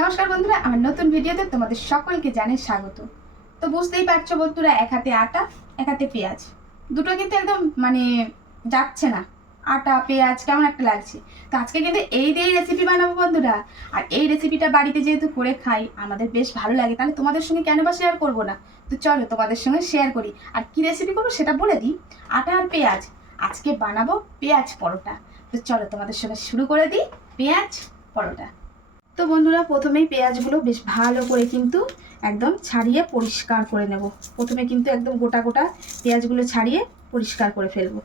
নমস্কার বন্ধুরা, আমার নতুন ভিডিওতে তোমাদের সকলকে জানাই স্বাগত। তো বুঝতেই পারছো বন্ধুরা, এক হাতে আটা এক হাতে পেঁয়াজ, দুটো কিন্তু একদম যাচ্ছে না। আটা পেঁয়াজ কেমন একটা লাগছে। তো আজকে কিন্তু এই দিয়েই রেসিপি বানাবো বন্ধুরা। আর এই রেসিপিটা বাড়িতে যেহেতু করে খাই, আমাদের বেশ ভালো লাগে, তাহলে তোমাদের সঙ্গে কেন বা শেয়ার করবো না। তো চলো তোমাদের সঙ্গে শেয়ার করি। আর কি রেসিপি করবো সেটা বলে দিই। আটা আর পেঁয়াজ, আজকে বানাবো পেঁয়াজ পরোটা। তো চলো তোমাদের সঙ্গে শুরু করে দিই পেঁয়াজ পরোটা। তো বন্ধুরা, প্রথমেই পেঁয়াজগুলো বেশ ভালো করে কিন্তু একদম ছাড়িয়ে পরিষ্কার করে নেব। প্রথমে কিন্তু একদম গোটা গোটা পেঁয়াজগুলো ছাড়িয়ে পরিষ্কার করে ফেলবো।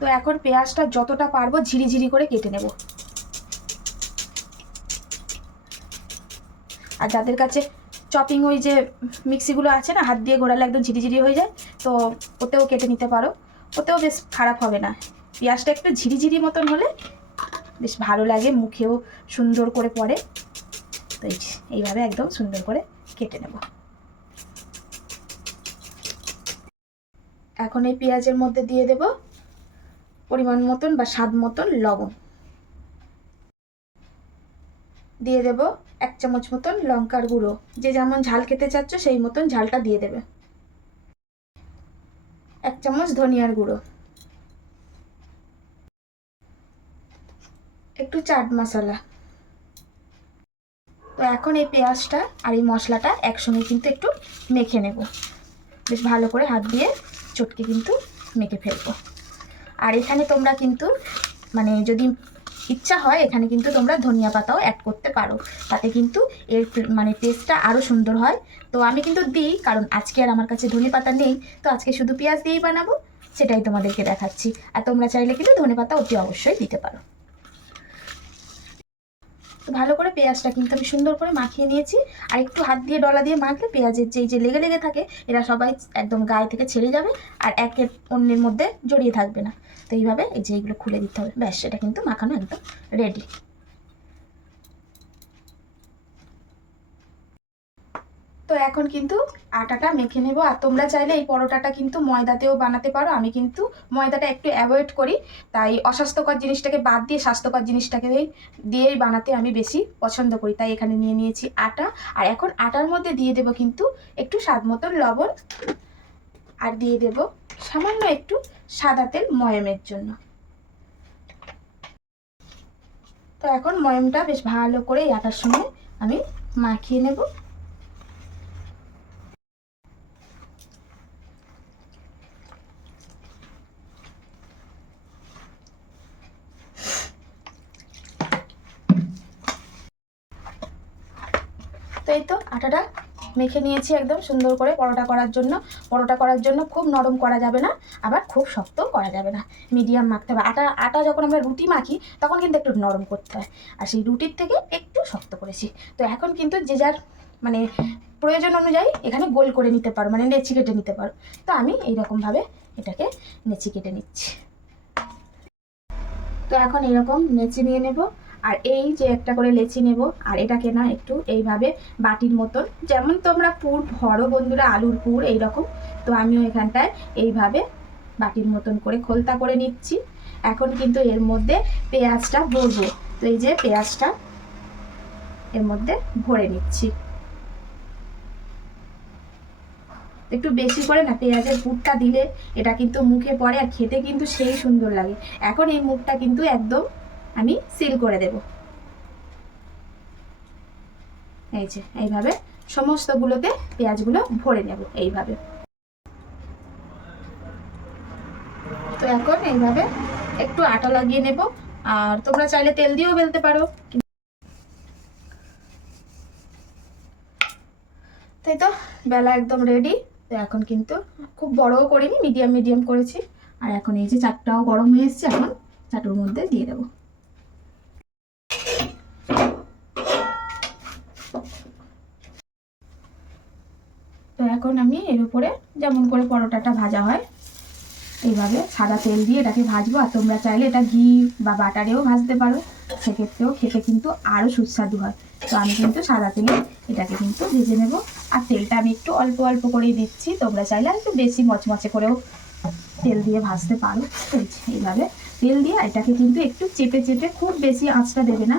তো এখন পেঁয়াজটা যতটা পারবো ঝিরিঝিরি করে কেটে নেব। আর যাদের কাছে চপিং ওই যে মিক্সিগুলো আছে না, হাত দিয়ে ঘোরালে একদম ঝিরিঝিরি হয়ে যায়, তো ওতেও কেটে নিতে পারো, ওতেও বেশ খারাপ হবে না। পেঁয়াজটা একটু ঝিরিঝিরি মতন হলে বেশ ভালো লাগে, মুখেও সুন্দর করে পড়ে। তো এইভাবে একদম সুন্দর করে কেটে নেব। এখন এই পেঁয়াজের মধ্যে দিয়ে দেব পরিমাণ মতন বা স্বাদ মতন লবণ, দিয়ে দেব 1 চামচ মতন লঙ্কার গুঁড়ো, যে যেমন ঝাল খেতে চাচ্ছ সেই মতন ঝালটা দিয়ে দেবে। 1 চামচ ধনিয়ার গুঁড়ো, একটু চাট মশলা। তো এখন এই পেঁয়াজটা আর এই মশলাটা একসঙ্গে কিন্তু একটু মেখে নেব। বেশ ভালো করে হাত দিয়ে চটকে কিন্তু মেখে ফেলবো। আর এখানে তোমরা কিন্তু যদি ইচ্ছা হয় এখানে কিন্তু তোমরা ধনিয়া পাতাও অ্যাড করতে পারো, তাতে কিন্তু এর টেস্টটা আরও সুন্দর হয়। তো আমি কিন্তু দিই, কারণ আজকে আর আমার কাছে ধনে পাতা নেই, তো আজকে শুধু পেঁয়াজ দিয়েই বানাবো, সেটাই তোমাদেরকে দেখাচ্ছি। আর তোমরা চাইলে কিন্তু ধনে পাতা অতি অবশ্যই দিতে পারো। তো ভালো করে পেঁয়াজটা কিন্তু আমি সুন্দর করে মাখিয়ে নিয়েছি। আর একটু হাত দিয়ে ডলা দিয়ে মাখলে পেঁয়াজের যে লেগে লেগে থাকে, এরা সবাই একদম গায়ে থেকে ছেড়ে যাবে আর একের অন্যের মধ্যে জড়িয়ে থাকবে না। তো এইভাবে এইগুলো খুলে দিতে হবে, ব্যাস, এটা কিন্তু মাখানো একদম রেডি। তো এখন কিন্তু আটাটা মেখে নেব। আর তোমরা চাইলে এই পরোটাটা কিন্তু ময়দাতেও বানাতে পারো। আমি কিন্তু ময়দাটা একটু অ্যাভয়েড করি, তাই অস্বাস্থ্যকর জিনিসটাকে বাদ দিয়ে স্বাস্থ্যকর জিনিসটাকে দিয়েই বানাতে আমি বেশি পছন্দ করি। তাই এখানে নিয়ে নিয়েছি আটা। আর এখন আটার মধ্যে দিয়ে দেব কিন্তু একটু স্বাদ মতন লবণ, আর দিয়ে দেব সামান্য একটু সাদা তেল ময়ামের জন্য। তো এখন ময়ামটা বেশ ভালো করে এই আটার সঙ্গে আমি মাখিয়ে নেব। তো এই তো আটাটা মেখে নিয়েছি একদম সুন্দর করে পরোটা করার জন্য। পরোটা করার জন্য খুব নরম করা যাবে না, আবার খুব শক্ত করা যাবে না, মিডিয়াম মাখতে হবে। আটা যখন আমরা রুটি মাখি তখন কিন্তু একটু নরম করতে হয়, আর সেই রুটির থেকে একটু শক্ত করেছি। তো এখন কিন্তু যে যার প্রয়োজন অনুযায়ী এখানে গোল করে নিতে পারো, নেচি কেটে নিতে পারো। তো আমি এইরকমভাবে এটাকে নেচি কেটে নিচ্ছি। তো এখন এরকম নেচি নিয়ে নেব। আর এই যে একটা করে লেচি নেব, আর এটাকে না একটু এইভাবে বাটির মতন, যেমন তোমরা পুর ভরো বন্ধুরা, আলুর পুর এইরকম, তো আমিও এখানটায় এইভাবে বাটির মতন করে খোলতা করে নিচ্ছি। এখন কিন্তু এর মধ্যে পেঁয়াজটা ভরবো। তো এই যে পেঁয়াজটা এর মধ্যে ভরে নিচ্ছি। একটু বেশি করে না পেঁয়াজের পুরটা দিলে এটা কিন্তু মুখে পড়ে, আর খেতে কিন্তু সেই সুন্দর লাগে। এখন এই মুখটা কিন্তু একদম আমি সিল করে দেব। এই যে এইভাবে সমস্তগুলোতে পেঁয়াজগুলো ভরে নেব এইভাবে। তো এখন এইভাবে একটু আটা লাগিয়ে নেব, আর তোমরা চাইলে তেল দিয়েও বেলতে পারো। তাই তো বেলা একদম রেডি। তো এখন কিন্তু খুব বড়ও করিনি, মিডিয়াম মিডিয়াম করেছি। আর এখন এই যে চাটটাও গরম হয়ে এসছে, এখন চাটুর মধ্যে দিয়ে দেবো। তো এখন আমি এর উপরে যেমন করে পরোটাটা ভাজা হয় এইভাবে সাদা তেল দিয়ে এটাকে ভাজবো। আর তোমরা চাইলে এটা ঘি বা বাটারেও ভাজতে পারো, সেক্ষেত্রেও খেতে কিন্তু আরও সুস্বাদু হয়। তো আমি কিন্তু সাদা তেলে এটাকে কিন্তু ভেজে নেব। আর তেলটা আমি একটু অল্প অল্প করেই দিচ্ছি, তোমরা চাইলে একটু বেশি মচমচে করেও তেল দিয়ে ভাজতে পারো। এইভাবে তেল দিয়ে এটাকে কিন্তু একটু চেপে চেপে, খুব বেশি আঁচটা দেবে না,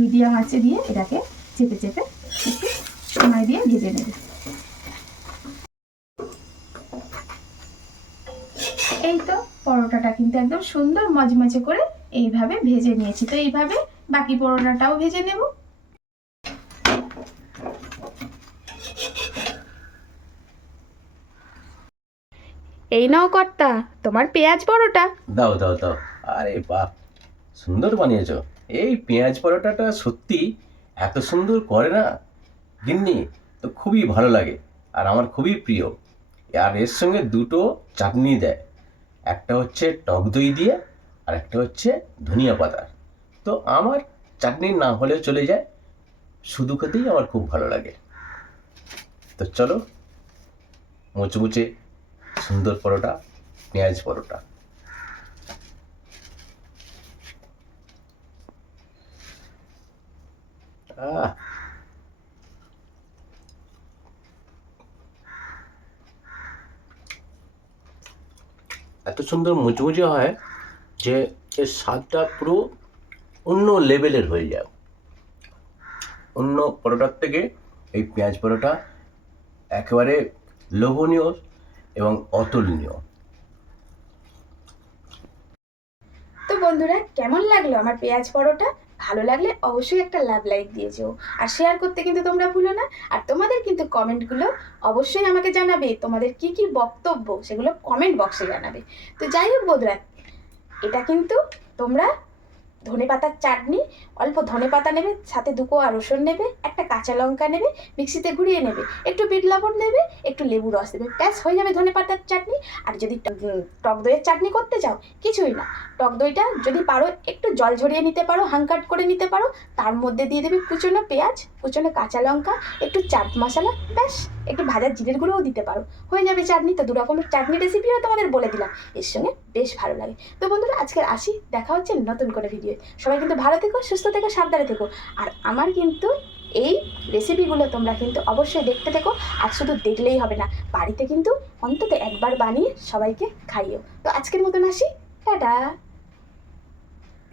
মিডিয়াম আঁচে দিয়ে এটাকে চেপে চেপে একটু সময় দিয়ে ভেজে নেবে। এই তো পরোটাটা কিন্তু একদম সুন্দর মচমচে করে এইভাবে ভেজে নিয়েছি। তো এইভাবে বাকি পরোটাটাও ভেজে নেব। এই নাও কর্তা, তোমার পেঁয়াজ পরোটা। দাও দাও দাও। আরে বাহ, সুন্দর বানিয়েছো। এই পেঁয়াজ পরোটাটা সত্যি এত সুন্দর করে না গিন্নি, তো খুবই ভালো লাগে আর আমার খুবই প্রিয়। আর এর সঙ্গে দুটো চাটনি দেয়, একটা হচ্ছে টক দই দিয়ে আর একটা হচ্ছে ধনিয়া পাতা। তো আমার চাটনি না হলেও চলে যায়, শুধু খেতেই আমার খুব ভালো লাগে। তো চলো, মুচমুচে সুন্দর পরোটা, পেঁয়াজ পরোটা। আহ, এত সুন্দর মুচমুচে হয় যে এর স্বাদটা পুরো অন্য লেভেলের হয়ে যায়। অন্য পরোটার থেকে এই পেঁয়াজ পরোটা একেবারে লোভনীয় এবং অতুলনীয়। তো বন্ধুরা, কেমন লাগলো আমার পেঁয়াজ পরোটা? ভালো লাগলে অবশ্যই একটা লাইক দিয়ে যেও, আর শেয়ার করতে কিন্তু তোমরা ভুলো না। আর তোমাদের কিন্তু কমেন্টগুলো অবশ্যই আমাকে জানাবে, তোমাদের কি কি বক্তব্য সেগুলো কমেন্ট বক্সে জানাবে। তো যাই হোক বন্ধুরা, এটা কিন্তু তোমরা ধনেপাতার চাটনি, অল্প ধনেপাতা নেবে, সাথে 2 কোয়া রসুন নেবে, একটা কাঁচা লঙ্কা নেবে, মিক্সিতে ঘুরিয়ে নেবে, একটু বিট লবণ দেবে, একটু লেবু রস দেবে, ব্যাস হয়ে যাবে ধনেপাতার চাটনি। আর যদি টক দইয়ের চাটনি করতে চাও, কিছুই না, টক দইটা যদি পারো একটু জল ঝরিয়ে নিতে পারো, হাঙ্কাট করে নিতে পারো, তার মধ্যে দিয়ে দেবে কুচনো পেঁয়াজ, কুচনো কাঁচা লঙ্কা, একটু চাট মশলা, ব্যাস একটু ভাজা জিরের গুঁড়োও দিতে পারো, হয়ে যাবে চাটনি। তো 2 রকমের চাটনি রেসিপিও তোমাদের বলে দিলাম, এর সঙ্গে বেশ ভালো লাগে। তো বন্ধুরা, আজকের আসি, দেখা হচ্ছে নতুন করে ভিডিও। সবাই কিন্তু ভালো থেকো, সুস্থ থেকো, সাবধানে থেকো। আর আমার কিন্তু এই রেসিপিগুলো তোমরা কিন্তু অবশ্যই দেখতে থেকো। আর শুধু দেখলেই হবে না, বাড়িতে কিন্তু অন্তত একবার বানিয়ে সবাইকে খাইও। তো আজকের মতন আসি, টাটা।